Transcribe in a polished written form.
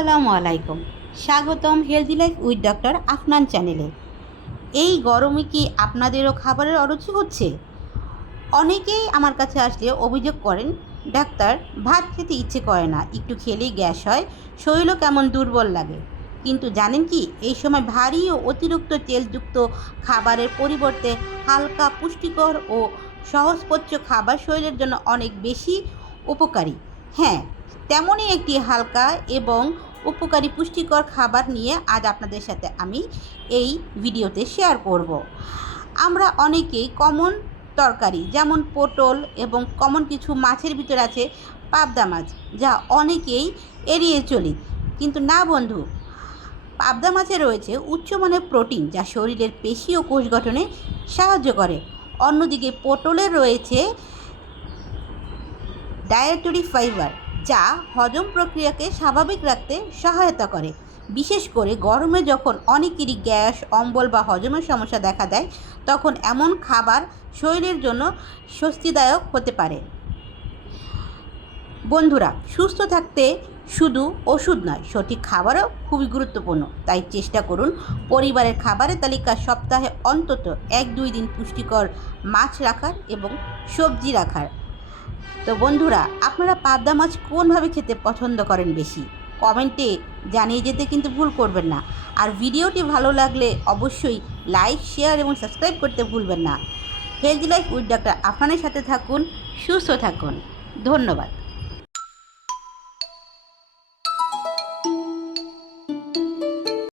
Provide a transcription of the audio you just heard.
আসসালামু আলাইকুম। স্বাগতম healthy life with doctor Afnan চ্যানেলে। এই গরমে কি আপনাদেরও খাবারের অরুচি হচ্ছে? অনেকেই আমার কাছে আসলে অভিযোগ করেন, ডাক্তার ভাত খেতে ইচ্ছে করে না, একটু খেলেই গ্যাস হয়, শরীরও কেমন দুর্বল লাগে। কিন্তু জানেন কি, এই সময় ভারী ও অতিরিক্ত তেলযুক্ত খাবারের পরিবর্তে হালকা পুষ্টিকর ও সহজপাচ্য খাবার শরীরের জন্য অনেক বেশি উপকারী। হ্যাঁ, তেমনই একটি হালকা এবং উপকারী পুষ্টিকর খাবার নিয়ে আজ আপনাদের সাথে আমি এই ভিডিওতে শেয়ার করব। আমরা অনেকেই কমন তরকারি যেমন পটল এবং কমন কিছু মাছের ভিতর আছে পাবদা মাছ, যা অনেকেই এড়িয়ে চলি। কিন্তু না বন্ধু, পাবদা মাছে রয়েছে উচ্চমানের প্রোটিন যা শরীরের পেশি ও কোষ গঠনে সাহায্য করে। অন্যদিকে পটলে রয়েছে ডায়েটরি ফাইবার, যা হজম প্রক্রিয়াকে স্বাভাবিক রাখতে সহায়তা করে। বিশেষ করে গরমে যখন অনেকেরই গ্যাস, অম্বল বা হজমের সমস্যা দেখা দেয়, তখন এমন খাবার শরীরের জন্য স্বস্তিদায়ক হতে পারে। বন্ধুরা, সুস্থ থাকতে শুধু ওষুধ নয়, সঠিক খাবারও খুবই গুরুত্বপূর্ণ। তাই চেষ্টা করুন পরিবারের খাবারের তালিকা সপ্তাহে অন্তত 1-2 দিন পুষ্টিকর মাছ রাখার এবং সবজি রাখার। তো বন্ধুরা, আপনারা পাবদা মাছ কোনভাবে খেতে পছন্দ করেন বেশি? কমেন্টে জানিয়ে যেতে কিন্তু ভুল করবেন না। আর ভিডিওটি ভালো লাগলে অবশ্যই লাইক, শেয়ার এবং সাবস্ক্রাইব করতে ভুলবেন না। হেলদি লাইফ উইথ ডক্টর আফনানের সাথে থাকুন, সুস্থ থাকুন। ধন্যবাদ।